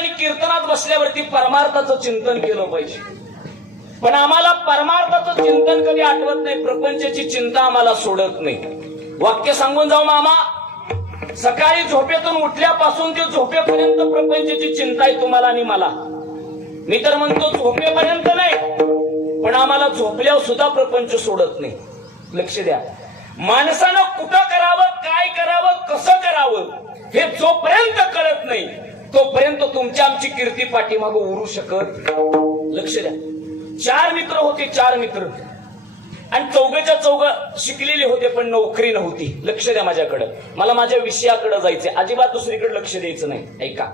आणि कीर्तनात बसल्यावरती परमार्थाचं चिंतन केलं पाहिजे. पण आम्हाला परमार्थाचं चिंतन कधी आठवत नाही प्रपंचाची चिंता आम्हाला सोडत नाही. वाक्य सांगून जाऊ मामा सकाळी झोपेतून उठल्यापासून ते झोपेपर्यंत प्रपंचाची चिंता आहे तुम्हाला आणि मला. मी तर म्हणतो झोपेपर्यंत नाही पण आम्हाला झोपल्यावर सुद्धा प्रपंच सोडत नाही. लक्ष द्या. माणसानं कुठं करावं काय करावं कसं करावं हे जोपर्यंत तुमची कीर्ती पाठीमागं उरू शकत लक्ष द्या. चार मित्र होते चार मित्र. आणि चौघच्या चौघ शिकलेले होते पण नोकरी नव्हती. लक्ष द्या माझ्याकडे. मला माझ्या विषयाकडे जायचंय. अजिबात दुसरीकडे लक्ष द्यायचं नाही. ऐका.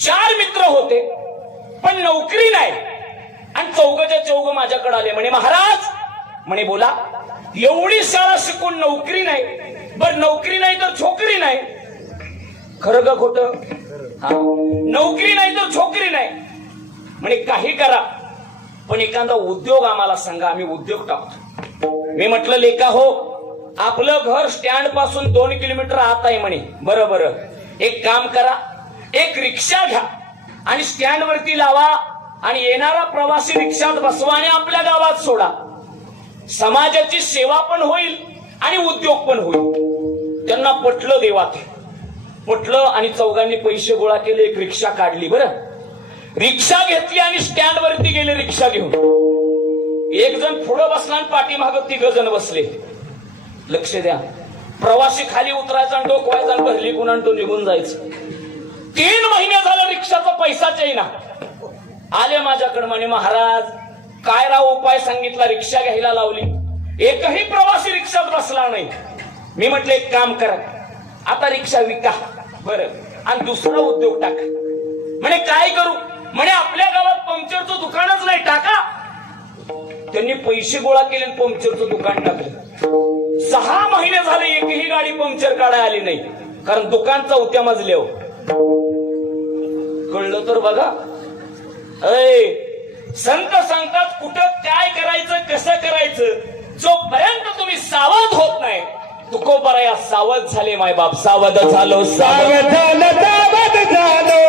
चार मित्र होते पण नोकरी नाही. आणि चौघच्या चौघ माझ्याकडे आले. म्हणे महाराज म्हणे बोला. एवढी शाळा शिकून नोकरी नाही. बर नोकरी नाही तर छोकरी नाही. खरं का खोट? नोकरी नाही तर छोकरी नाही. म्हणे काही करा. पण एखादा उद्योग आम्हाला सांगा आम्ही उद्योग टाकतो. मी म्हटलं लेका हो आपलं घर स्टँडपासून दोन किलोमीटर आत आहे म्हणे. बरं बरं. एक काम करा एक रिक्षा घ्या आणि स्टँड वरती लावा आणि येणारा प्रवासी रिक्षात बसवा आणि आपल्या गावात सोडा. समाजाची सेवा पण होईल आणि उद्योग पण होईल. त्यांना पटलं देवात. पटलं आणि चौघांनी पैसे गोळा केले एक रिक्षा काढली बरं. रिक्षा घेतली आणि स्टँड वरती गेले रिक्षा घेऊन. एक जण पुढं बसला आणि पाठीमाग तिघ जण बसले. लक्ष द्या. प्रवासी खाली उतरायचा आणि डोकवायचा आणि भरली कुणा तो निघून जायचं. तीन महिने झालं रिक्षाचा पैसाच येईना आले माझ्याकडे म्हणे महाराज काय राव उपाय सांगितला रिक्षा घ्यायला लावली? एकही प्रवासी रिक्षात बसला नाही. मी म्हटलं एक काम करा. आता रिक्षा विका. बर. आणि दुसरा उद्योग टाका. म्हणे काय करू? म्हणे आपल्या गावात पंक्चरचं दुकानच नाही टाका. त्यांनी पैसे गोळा केले पंक्चरचं दुकान टाकलं. सहा महिने झाले एकही गाडी पंक्चर काढायला आली नाही. कारण दुकान चौथ्या मजल्यावर. कळलं तर बघा. अय संत सांगतात कुठं काय करायचं कसं करायचं जोपर्यंत तुम्ही सावध होत नाही तुकोबराया सावध झाले माय बाप. सावध झालो सावध झालो सावध झालो.